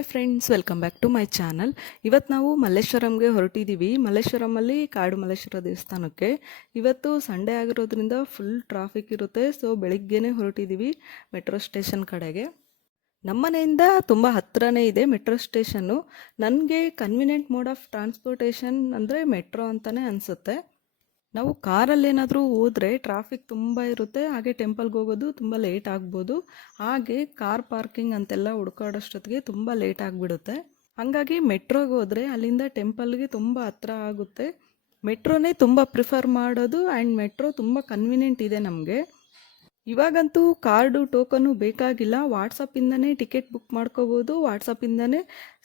Hi friends welcome back to my channel ಇವತ್ತು ನಾವು ಮಲ್ಲೇಶ್ವರಂಗೆ ಹೊರಟಿದ್ದೀವಿ ಮಲ್ಲೇಶ್ವರಮಲ್ಲಿ ಕಾಡು ಮಲ್ಲೇಶ್ವರ ದೇವಸ್ಥಾನಕ್ಕೆ. ಇವತ್ತು ಸಂಡೇ ಆಗಿರೋದ್ರಿಂದ ಫುಲ್ ಟ್ರಾಫಿಕ್ ಇರುತ್ತೆ. ಸೊ ಬೆಳಿಗ್ಗೆನೇ ಹೊರಟಿದ್ದೀವಿ ಮೆಟ್ರೋ ಸ್ಟೇಷನ್ ಕಡೆಗೆ. ನಮ್ಮನೆಯಿಂದ ತುಂಬ ಹತ್ತಿರನೇ ಇದೆ ಮೆಟ್ರೋ ಸ್ಟೇಷನ್ನು ನನಗೆ ಕನ್ವಿನಿಯೆಂಟ್ ಮೋಡ್ ಆಫ್ ಟ್ರಾನ್ಸ್ಪೋರ್ಟೇಷನ್ ಅಂದರೆ ಮೆಟ್ರೋ ಅಂತಲೇ ಅನಿಸುತ್ತೆ. ನಾವು ಕಾರಲ್ಲೇನಾದರೂ ಹೋದರೆ ಟ್ರಾಫಿಕ್ ತುಂಬ ಇರುತ್ತೆ, ಹಾಗೆ ಟೆಂಪಲ್ಗೆ ಹೋಗೋದು ತುಂಬ ಲೇಟ್ ಆಗ್ಬೋದು. ಹಾಗೆ ಕಾರ್ ಪಾರ್ಕಿಂಗ್ ಅಂತೆಲ್ಲ ಹುಡ್ಕಾಡೋಷ್ಟೊತ್ತಿಗೆ ತುಂಬ ಲೇಟ್ ಆಗಿಬಿಡುತ್ತೆ. ಹಾಗಾಗಿ ಮೆಟ್ರೋಗೆ ಹೋದರೆ ಅಲ್ಲಿಂದ ಟೆಂಪಲ್ಗೆ ತುಂಬ ಹತ್ರ ಆಗುತ್ತೆ. ಮೆಟ್ರೋನೇ ತುಂಬ ಪ್ರಿಫರ್ ಮಾಡೋದು ಆ್ಯಂಡ್ ಮೆಟ್ರೋ ತುಂಬ ಕನ್ವಿನಿಯೆಂಟ್ ಇದೆ ನಮಗೆ. ಇವಾಗಂತೂ ಕಾರ್ಡು ಟೋಕನು ಬೇಕಾಗಿಲ್ಲ. ವಾಟ್ಸಪ್ಪಿಂದನೇ ಟಿಕೆಟ್ ಬುಕ್ ಮಾಡ್ಕೋಬೋದು ವಾಟ್ಸಪ್ಪಿಂದನೇ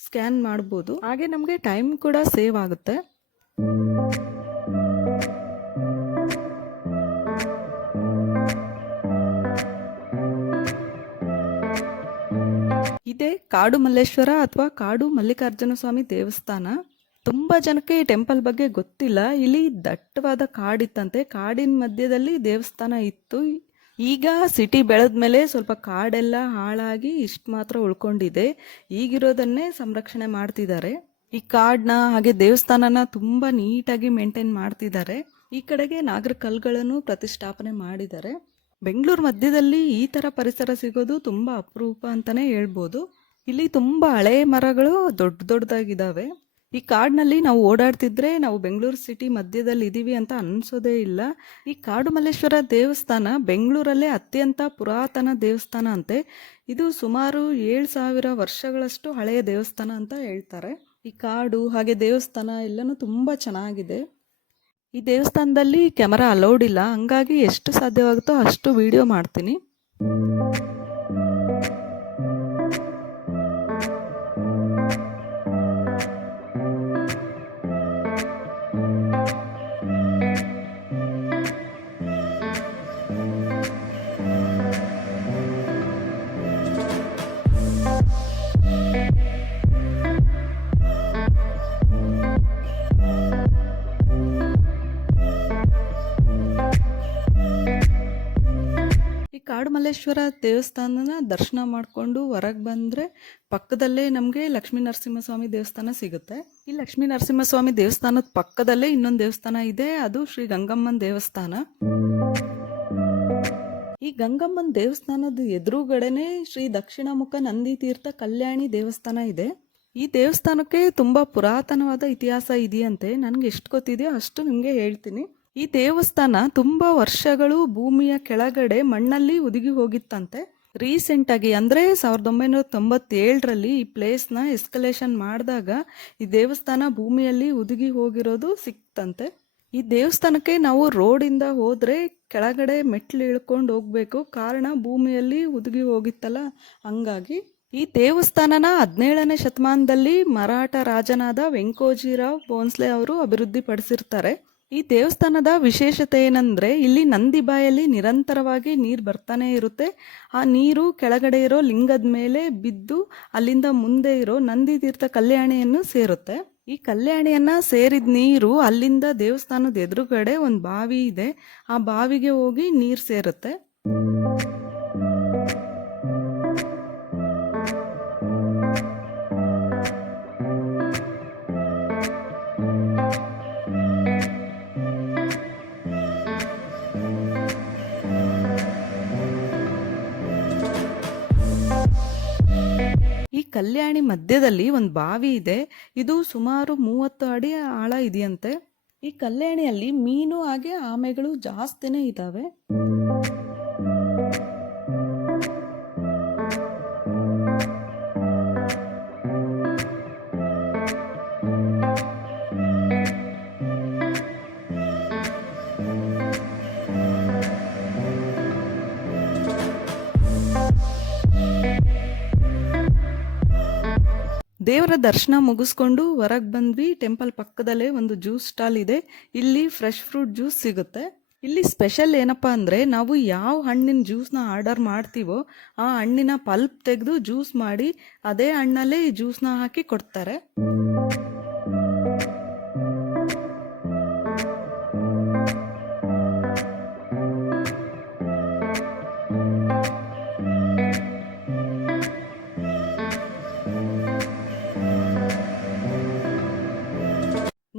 ಸ್ಕ್ಯಾನ್ ಮಾಡ್ಬೋದು. ಹಾಗೆ ನಮಗೆ ಟೈಮ್ ಕೂಡ ಸೇವ್ ಆಗುತ್ತೆ. ಇದೇ ಕಾಡು ಮಲ್ಲೇಶ್ವರ ಅಥವಾ ಕಾಡು ಮಲ್ಲಿಕಾರ್ಜುನ ಸ್ವಾಮಿ ದೇವಸ್ಥಾನ. ತುಂಬ ಜನಕ್ಕೆ ಈ ಟೆಂಪಲ್ ಬಗ್ಗೆ ಗೊತ್ತಿಲ್ಲ. ಇಲ್ಲಿ ದಟ್ಟವಾದ ಕಾಡಿತ್ತಂತೆ. ಕಾಡಿನ ಮಧ್ಯದಲ್ಲಿ ದೇವಸ್ಥಾನ ಇತ್ತು. ಈಗ ಸಿಟಿ ಬೆಳೆದ್ಮೇಲೆ ಸ್ವಲ್ಪ ಕಾಡೆಲ್ಲ ಹಾಳಾಗಿ ಇಷ್ಟು ಮಾತ್ರ ಉಳ್ಕೊಂಡಿದೆ. ಈಗಿರೋದನ್ನೇ ಸಂರಕ್ಷಣೆ ಮಾಡ್ತಿದ್ದಾರೆ. ಈ ಕಾಡನ್ನ ಹಾಗೆ ದೇವಸ್ಥಾನನ ತುಂಬ ನೀಟಾಗಿ ಮೇಂಟೈನ್ ಮಾಡ್ತಿದ್ದಾರೆ. ಈ ಕಡೆಗೆ ನಾಗರ ಕಲ್ಗಳನ್ನು ಪ್ರತಿಷ್ಠಾಪನೆ ಮಾಡಿದ್ದಾರೆ. ಬೆಂಗಳೂರು ಮಧ್ಯದಲ್ಲಿ ಈ ಥರ ಪರಿಸರ ಸಿಗೋದು ತುಂಬ ಅಪರೂಪ ಅಂತಲೇ ಹೇಳ್ಬೋದು. ಇಲ್ಲಿ ತುಂಬ ಹಳೆ ಮರಗಳು ದೊಡ್ಡ ದೊಡ್ಡದಾಗಿದ್ದಾವೆ ಈ ಕಾಡಿನಲ್ಲಿ ನಾವು ಓಡಾಡ್ತಿದ್ರೆ ನಾವು ಬೆಂಗಳೂರು ಸಿಟಿ ಮಧ್ಯದಲ್ಲಿ ಇದ್ದೀವಿ ಅಂತ ಅನ್ಸೋದೇ ಇಲ್ಲ. ಈ ಕಾಡು ಮಲ್ಲೇಶ್ವರ ದೇವಸ್ಥಾನ ಬೆಂಗಳೂರಲ್ಲೇ ಅತ್ಯಂತ ಪುರಾತನ ದೇವಸ್ಥಾನ ಅಂತೆ. ಇದು ಸುಮಾರು ಏಳು ಸಾವಿರ ವರ್ಷಗಳಷ್ಟು ಹಳೆಯ ದೇವಸ್ಥಾನ ಅಂತ ಹೇಳ್ತಾರೆ. ಈ ಕಾಡು ಹಾಗೆ ದೇವಸ್ಥಾನ ಎಲ್ಲನೂ ತುಂಬ ಚೆನ್ನಾಗಿದೆ. ಈ ದೇವಸ್ಥಾನದಲ್ಲಿ ಕ್ಯಾಮರಾ ಅಲೌಡ್ ಇಲ್ಲ. ಹಂಗಾಗಿ ಎಷ್ಟು ಸಾಧ್ಯವಾಗುತ್ತೋ ಅಷ್ಟು ವಿಡಿಯೋ ಮಾಡ್ತೀನಿ. ಕಾಡು ಮಲ್ಲೇಶ್ವರ ದೇವಸ್ಥಾನನ ದರ್ಶನ ಮಾಡಿಕೊಂಡು ಹೊರಗೆ ಬಂದರೆ ಪಕ್ಕದಲ್ಲೇ ನಮಗೆ ಲಕ್ಷ್ಮೀ ನರಸಿಂಹಸ್ವಾಮಿ ದೇವಸ್ಥಾನ ಸಿಗುತ್ತೆ. ಈ ಲಕ್ಷ್ಮೀ ನರಸಿಂಹಸ್ವಾಮಿ ದೇವಸ್ಥಾನದ ಪಕ್ಕದಲ್ಲೇ ಇನ್ನೊಂದು ದೇವಸ್ಥಾನ ಇದೆ, ಅದು ಶ್ರೀ ಗಂಗಮ್ಮನ ದೇವಸ್ಥಾನ. ಈ ಗಂಗಮ್ಮನ ದೇವಸ್ಥಾನದ ಎದುರುಗಡೆನೆ ಶ್ರೀ ದಕ್ಷಿಣಮುಖ ನಂದಿ ತೀರ್ಥ ಕಲ್ಯಾಣಿ ದೇವಸ್ಥಾನ ಇದೆ. ಈ ದೇವಸ್ಥಾನಕ್ಕೆ ತುಂಬ ಪುರಾತನವಾದ ಇತಿಹಾಸ ಇದೆಯಂತೆ. ನನಗೆ ಎಷ್ಟು ಗೊತ್ತಿದೆಯೋ ಅಷ್ಟು ನಿಮಗೆ ಹೇಳ್ತೀನಿ. ಈ ದೇವಸ್ಥಾನ ತುಂಬ ವರ್ಷಗಳು ಭೂಮಿಯ ಕೆಳಗಡೆ ಮಣ್ಣಲ್ಲಿ ಉದುಗಿ ಹೋಗಿತ್ತಂತೆ. ರೀಸೆಂಟಾಗಿ ಅಂದರೆ ಸಾವಿರದ ಒಂಬೈನೂರ ತೊಂಬತ್ತೇಳರಲ್ಲಿ ಈ ಪ್ಲೇಸ್ನ ಎಸ್ಕಲೇಷನ್ ಮಾಡಿದಾಗ ಈ ದೇವಸ್ಥಾನ ಭೂಮಿಯಲ್ಲಿ ಉದುಗಿ ಹೋಗಿರೋದು ಸಿಕ್ತಂತೆ. ಈ ದೇವಸ್ಥಾನಕ್ಕೆ ನಾವು ರೋಡಿಂದ ಹೋದರೆ ಕೆಳಗಡೆ ಮೆಟ್ಲು ಇಳ್ಕೊಂಡು ಹೋಗಬೇಕು. ಕಾರಣ ಭೂಮಿಯಲ್ಲಿ ಉದುಗಿ ಹೋಗಿತ್ತಲ್ಲ. ಹಂಗಾಗಿ ಈ ದೇವಸ್ಥಾನನ ಹದಿನೇಳನೇ ಶತಮಾನದಲ್ಲಿ ಮರಾಠ ರಾಜನಾದ ವೆಂಕೋಜಿರಾವ್ ಬೋನ್ಸ್ಲೆ ಅವರು ಅಭಿವೃದ್ಧಿಪಡಿಸಿರ್ತಾರೆ. ಈ ದೇವಸ್ಥಾನದ ವಿಶೇಷತೆ ಏನಂದ್ರೆ ಇಲ್ಲಿ ನಂದಿ ಬಾಯಲ್ಲಿ ನಿರಂತರವಾಗಿ ನೀರು ಬರ್ತಾನೆ ಇರುತ್ತೆ. ಆ ನೀರು ಕೆಳಗಡೆ ಇರೋ ಲಿಂಗದ ಮೇಲೆ ಬಿದ್ದು ಅಲ್ಲಿಂದ ಮುಂದೆ ಇರೋ ನಂದಿ ತೀರ್ಥ ಕಲ್ಯಾಣಿಯನ್ನು ಸೇರುತ್ತೆ. ಈ ಕಲ್ಯಾಣಿಯನ್ನ ಸೇರಿದ ನೀರು ಅಲ್ಲಿಂದ ದೇವಸ್ಥಾನದ ಎದುರುಗಡೆ ಒಂದು ಬಾವಿ ಇದೆ. ಆ ಬಾವಿಗೆ ಹೋಗಿ ನೀರು ಸೇರುತ್ತೆ. ಕಲ್ಯಾಣಿ ಮಧ್ಯದಲ್ಲಿ ಒಂದು ಬಾವಿ ಇದೆ. ಇದು ಸುಮಾರು ಮೂವತ್ತು ಅಡಿ ಆಳ ಇದೆಯಂತೆ. ಈ ಕಲ್ಯಾಣಿಯಲ್ಲಿ ಮೀನು ಹಾಗೆ ಆಮೆಗಳು ಜಾಸ್ತಿನೇ ಇದ್ದಾವೆ ದೇವರ ದರ್ಶನ ಮುಗಿಸ್ಕೊಂಡು ಹೊರಗೆ ಬಂದ್ವಿ. ಟೆಂಪಲ್ ಪಕ್ಕದಲ್ಲೇ ಒಂದು ಜ್ಯೂಸ್ ಸ್ಟಾಲ್ ಇದೆ. ಇಲ್ಲಿ ಫ್ರೆಶ್ ಫ್ರೂಟ್ ಜ್ಯೂಸ್ ಸಿಗುತ್ತೆ. ಇಲ್ಲಿ ಸ್ಪೆಷಲ್ ಏನಪ್ಪ ಅಂದರೆ ನಾವು ಯಾವ ಹಣ್ಣಿನ ಜ್ಯೂಸ್ನ ಆರ್ಡರ್ ಮಾಡ್ತೀವೋ ಆ ಹಣ್ಣಿನ ಪಲ್ಪ್ ತೆಗೆದು ಜ್ಯೂಸ್ ಮಾಡಿ ಅದೇ ಹಣ್ಣಲ್ಲೇ ಈ ಜ್ಯೂಸ್ನ ಹಾಕಿ ಕೊಡ್ತಾರೆ.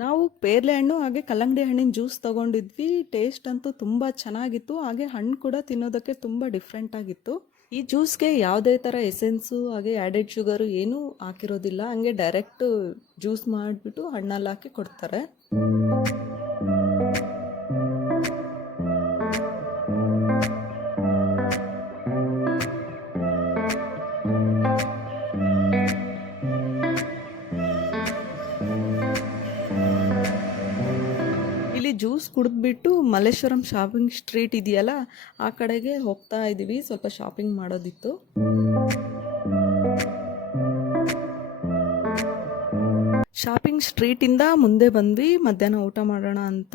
ನಾವು ಪೇರ್ಲೆ ಹಣ್ಣು, ಹಾಗೆ ಕಲ್ಲಂಗಡಿ ಹಣ್ಣಿನ ಜ್ಯೂಸ್ ತಗೊಂಡಿದ್ವಿ. ಟೇಸ್ಟ್ ಅಂತೂ ತುಂಬ ಚೆನ್ನಾಗಿತ್ತು. ಹಾಗೆ ಹಣ್ಣು ಕೂಡ ತಿನ್ನೋದಕ್ಕೆ ತುಂಬ ಡಿಫ್ರೆಂಟ್ ಆಗಿತ್ತು. ಈ ಜ್ಯೂಸ್ಗೆ ಯಾವುದೇ ಥರ ಎಸೆನ್ಸು ಹಾಗೆ ಆ್ಯಡೆಡ್ ಶುಗರು ಏನೂ ಹಾಕಿರೋದಿಲ್ಲ. ಹಂಗೆ ಡೈರೆಕ್ಟ್ ಜ್ಯೂಸ್ ಮಾಡಿಬಿಟ್ಟು ಹಣ್ಣಲ್ಲಿ ಹಾಕಿ ಕೊಡ್ತಾರೆ. ಇಲ್ಲಿ ಜ್ಯೂಸ್ ಕುಡಿದ್ಬಿಟ್ಟು ಮಲ್ಲೇಶ್ವರಂ ಶಾಪಿಂಗ್ ಸ್ಟ್ರೀಟ್ ಇದೆಯಲ್ಲ, ಆ ಕಡೆಗೆ ಹೋಗ್ತಾ ಇದ್ದೀವಿ. ಸ್ವಲ್ಪ ಶಾಪಿಂಗ್ ಮಾಡೋದಿತ್ತು. ಶಾಪಿಂಗ್ ಸ್ಟ್ರೀಟಿಂದ ಮುಂದೆ ಬಂದ್ವಿ. ಮಧ್ಯಾಹ್ನ ಊಟ ಮಾಡೋಣ ಅಂತ.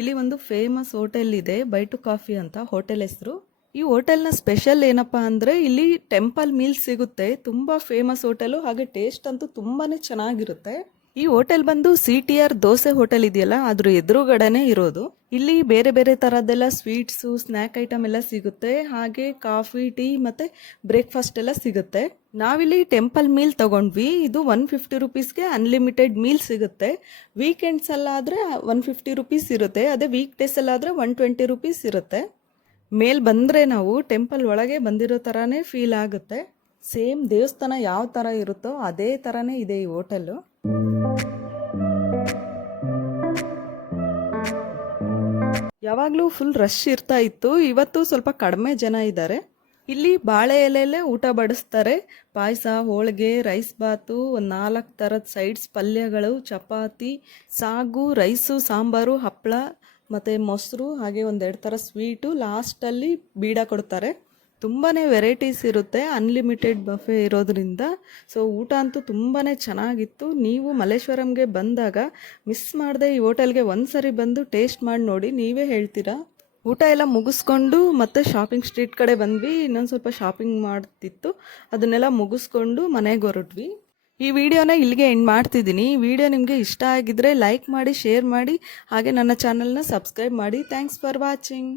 ಇಲ್ಲಿ ಒಂದು ಫೇಮಸ್ ಹೋಟೆಲ್ ಇದೆ ಬೈಟು ಕಾಫಿ ಅಂತ ಹೋಟೆಲ್ ಹೆಸರು. ಈ ಹೋಟೆಲ್ನ ಸ್ಪೆಷಲ್ ಏನಪ್ಪ ಅಂದರೆ, ಇಲ್ಲಿ ಟೆಂಪಲ್ ಮೀಲ್ಸ್ ಸಿಗುತ್ತೆ. ತುಂಬ ಫೇಮಸ್ ಹೋಟೆಲು ಹಾಗೆ ಟೇಸ್ಟ್ ಅಂತೂ ತುಂಬಾ ಚೆನ್ನಾಗಿರುತ್ತೆ. ಈ ಹೋಟೆಲ್ ಬಂದು C T R dosa hotel ಇದೆಯಲ್ಲ, ಅದ್ರ ಎದುರುಗಡೆನೆ ಇರೋದು. ಇಲ್ಲಿ ಬೇರೆ ಬೇರೆ ಥರದ್ದೆಲ್ಲ ಸ್ವೀಟ್ಸು, ಸ್ನ್ಯಾಕ್ ಐಟಮ್ ಎಲ್ಲ ಸಿಗುತ್ತೆ. ಹಾಗೆ ಕಾಫಿ, ಟೀ ಮತ್ತೆ ಬ್ರೇಕ್ಫಾಸ್ಟ್ ಎಲ್ಲ ಸಿಗುತ್ತೆ. ನಾವಿಲ್ಲಿ ಟೆಂಪಲ್ ಮೀಲ್ ತಗೊಂಡ್ವಿ. ಇದು ಒನ್ ಫಿಫ್ಟಿ ರುಪೀಸ್ಗೆ ಅನ್ಲಿಮಿಟೆಡ್ ಮೀಲ್ ಸಿಗುತ್ತೆ. ವೀಕೆಂಡ್ಸ್ ಎಲ್ಲ ಒನ್ ಫಿಫ್ಟಿ ರುಪೀಸ್ ಇರುತ್ತೆ. ಅದೇ ವೀಕ್ ಡೇಸ್ ಎಲ್ಲ ಒನ್ ಟ್ವೆಂಟಿ ರುಪೀಸ್ ಇರುತ್ತೆ. ಮೇಲ್ ಬಂದರೆ ನಾವು ಟೆಂಪಲ್ ಒಳಗೆ ಬಂದಿರೋ ಥರನೇ ಫೀಲ್ ಆಗುತ್ತೆ. ಸೇಮ್ ದೇವಸ್ಥಾನ ಯಾವ ಥರ ಇರುತ್ತೋ ಅದೇ ಥರನೇ ಇದೆ ಈ ಹೋಟೆಲ್ಲು. ಯಾವಾಗಲೂ ಫುಲ್ ರಶ್ ಇರ್ತಾ ಇತ್ತು. ಇವತ್ತು ಸ್ವಲ್ಪ ಕಡಿಮೆ ಜನ ಇದ್ದಾರೆ. ಇಲ್ಲಿ ಬಾಳೆ ಎಲೆಯಲ್ಲೇ ಊಟ ಬಡಿಸ್ತಾರೆ. ಪಾಯಸ, ಹೋಳಿಗೆ ರೈಸ್ ಬಾತು ಒಂದು ನಾಲ್ಕು ಥರದ ಸೈಡ್ಸ್ ಪಲ್ಯಗಳು, ಚಪಾತಿ, ಸಾಗು ರೈಸು ಸಾಂಬಾರು ಹಪ್ಪಳ ಮತ್ತು ಮೊಸರು, ಹಾಗೆ ಒಂದೆರಡು ಥರ ಸ್ವೀಟು ಲಾಸ್ಟಲ್ಲಿ ಬೀಡ ಕೊಡ್ತಾರೆ. ತುಂಬಾ ವೆರೈಟೀಸ್ ಇರುತ್ತೆ ಅನ್ಲಿಮಿಟೆಡ್ ಬಫೆ ಇರೋದ್ರಿಂದ. ಸೊ ಊಟ ಅಂತೂ ತುಂಬಾ ಚೆನ್ನಾಗಿತ್ತು. ನೀವು ಮಲ್ಲೇಶ್ವರಂಗೆ ಬಂದಾಗ ಮಿಸ್ ಮಾಡದೆ ಈ ಹೋಟೆಲ್ಗೆ ಒಂದು ಸರಿ ಬಂದು ಟೇಸ್ಟ್ ಮಾಡಿ ನೋಡಿ, ನೀವೇ ಹೇಳ್ತೀರಾ? ಊಟ ಎಲ್ಲ ಮುಗಿಸ್ಕೊಂಡು ಮತ್ತೆ ಶಾಪಿಂಗ್ ಸ್ಟ್ರೀಟ್ ಕಡೆ ಬಂದ್ವಿ, ಇನ್ನೊಂದು ಸ್ವಲ್ಪ ಶಾಪಿಂಗ್ ಮಾಡ್ತಿತ್ತು. ಅದನ್ನೆಲ್ಲ ಮುಗಿಸ್ಕೊಂಡು ಮನೆಗೆ ಹೊರಟ್ವಿ. ಈ ವಿಡಿಯೋನ ಇಲ್ಲಿಗೆ ಎಂಡ್ ಮಾಡ್ತಿದ್ದೀನಿ. ಈ ವಿಡಿಯೋ ನಿಮಗೆ ಇಷ್ಟ ಆಗಿದ್ರೆ ಲೈಕ್ ಮಾಡಿ ಶೇರ್ ಮಾಡಿ, ಹಾಗೆ ನನ್ನ ಚಾನಲ್ನ ಸಬ್ಸ್ಕ್ರೈಬ್ ಮಾಡಿ. Thanks for watching